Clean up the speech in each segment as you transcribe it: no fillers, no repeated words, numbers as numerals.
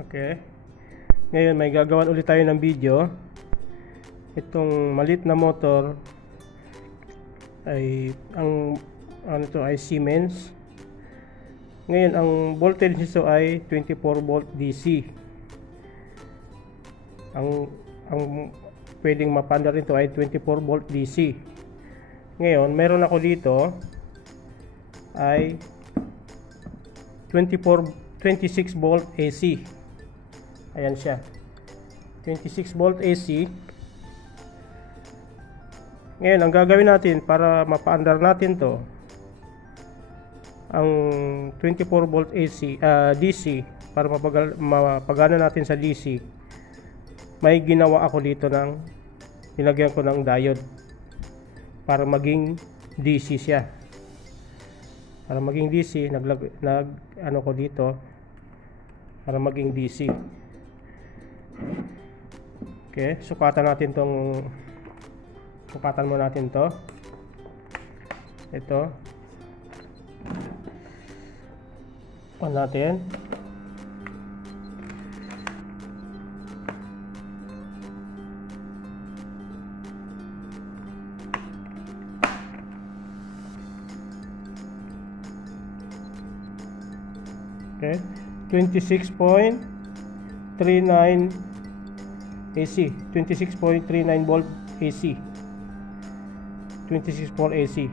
Okay. Ngayon may gagawan ulit tayo ng video. Itong maliit na motor ay ano to ay Siemens. Ngayon ang voltage nito ay 24 volt DC. Ang pwedeng mapandar nito ay 24 volt DC. Ngayon meron ako dito ay 26 volt AC. Ayan siya, 26 volt AC. Ngayon ang gagawin natin para mapaandar natin to, ang 24 volt AC DC, para mapagana natin sa DC, may ginawa ako dito ng nilagyan ko ng diode para maging DC siya. Para maging DC, ano ko dito para maging DC. Okay, sukatan mo natin to. Ito. On natin. Okay, 26.39 AC, 26.39 volt AC, 26 volt AC.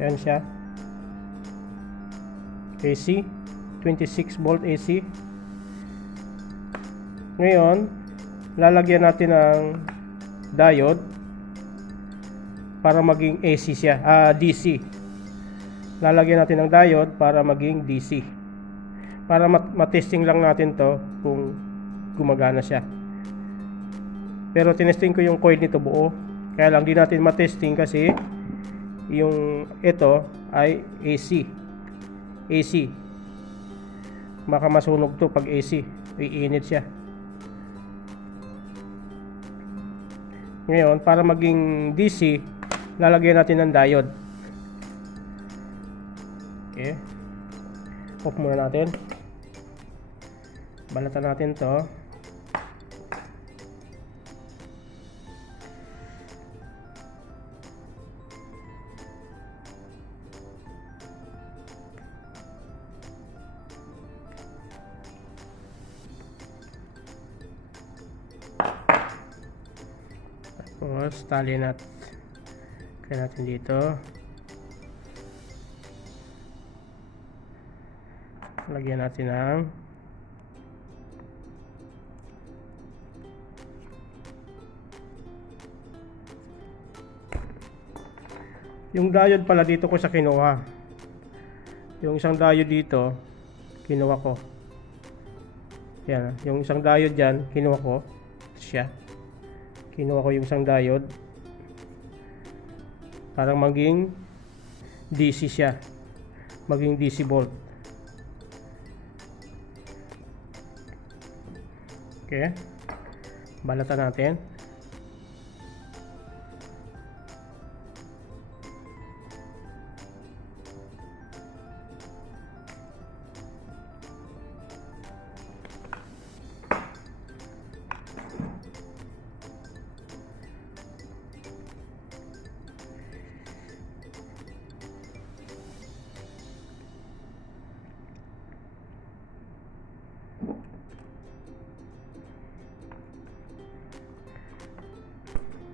Ayan siya, AC, 26 volt AC. Ngayon lalagyan natin ng diode para maging AC siya, DC. Lalagyan natin ng diode para maging DC, para matesting lang natin to kung gumagana siya. Pero tinesting ko yung coil nito buo, kaya lang di natin matesting kasi yung ito ay AC. Baka masunog to pag AC, iinit siya. Ngayon para maging DC, lalagyan natin ng diode. Okay, off muna natin. Balatan natin to. Tapos tali natin dito. Lagyan natin ng yung diode pala dito ko sa kinuha. Yung isang diode dito kinuha ko. Yan, yung isang diode dyan kinuha ko siya. Kinuha ko yung isang diode para maging DC siya, maging DC volt. Okay, balatan natin.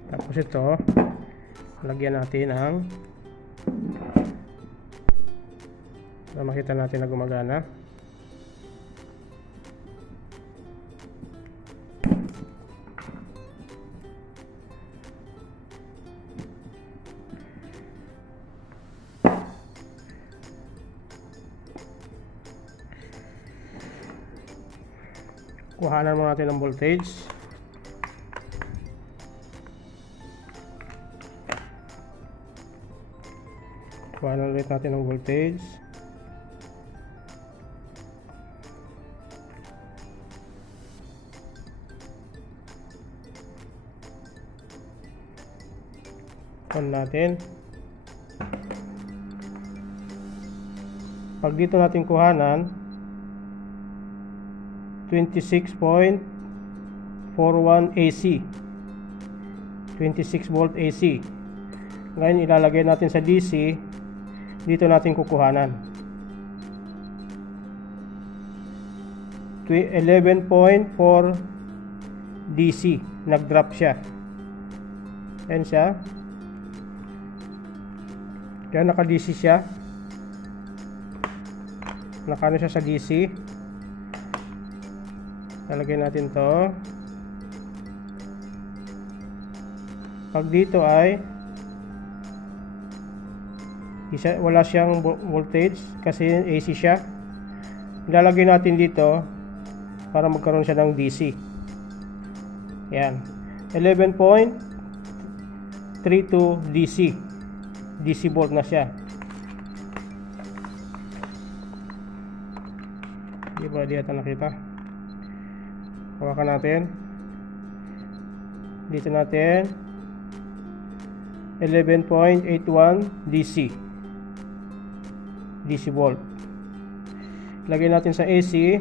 Tapos ito, lagyan natin ng para makita natin na gumagana. Kuhanan mo natin ng voltage. Kuhanan ulit natin ng voltage. On natin. Pag dito natin kuhanan, 26.41 AC, 26 volt AC. Ngayon ilalagay natin sa DC, dito natin kukuhanan 11.4 DC. Nag-drop siya. Ayan siya. Kaya naka-DC siya. Nakano siya sa DC. Lalagay natin to. Pag dito ay wala siyang voltage kasi AC siya. Ilalagay natin dito para magkaroon siya ng DC. Yan. 11.32 DC. DC volt na siya. Hindi ba di ata nakita? Hawakan natin. Dito natin 11.81 DC. DC volt. Lagay natin sa AC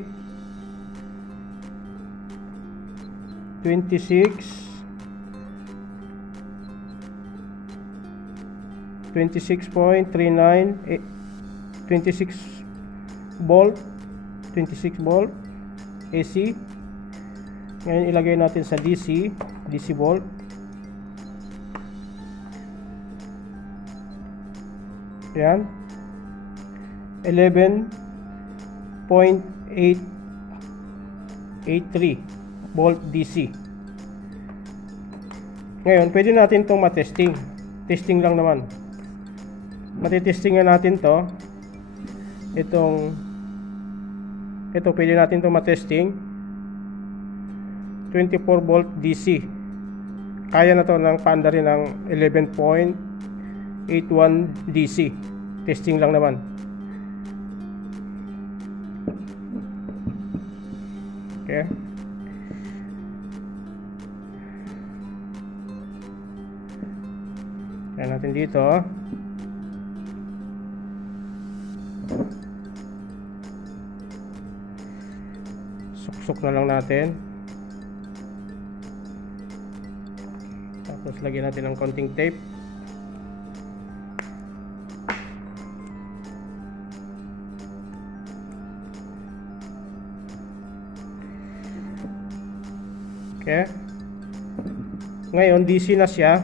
26.39 26 volt AC. Ngayon ilagay natin sa DC volt. Yan. 11.883 volt DC. Ngayon, pwede natin itong matesting. Testing lang naman. Matitestingan natin to. Ito pwede natin itong matesting. 24 volt DC. Kaya na to ng paanda rin ng 11.81 DC. Testing lang naman. Okay. Kaya natin dito. Suksok na lang natin. Tapos lagyan natin ng konting tape. Okay. Ngayon DC na siya.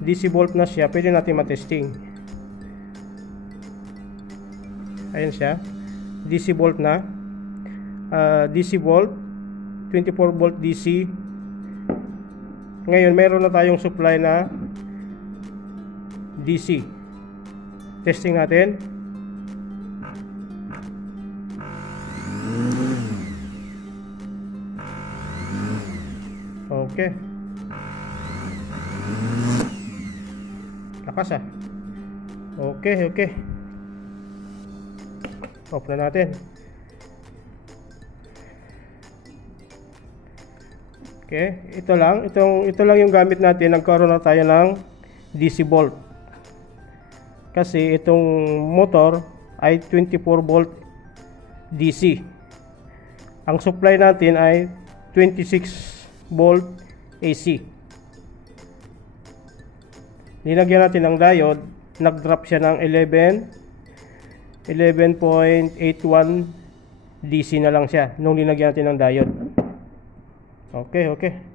DC volt na siya. Pwede natin matesting. Ayan siya. DC volt na. DC volt. 24 volt DC. Ngayon mayroon na tayong supply na DC. Testing natin. Okay. Lakas ah. Okay. Off na natin. Okay, ito lang yung gamit natin. Nagkaroon na tayo ng DC volt. Kasi itong motor ay 24 volt DC. Ang supply natin ay 26 volt AC. Nilagyan natin ng diode, nag-drop siya ng 11.81 DC na lang siya nung nilagyan natin ng diode. Okay.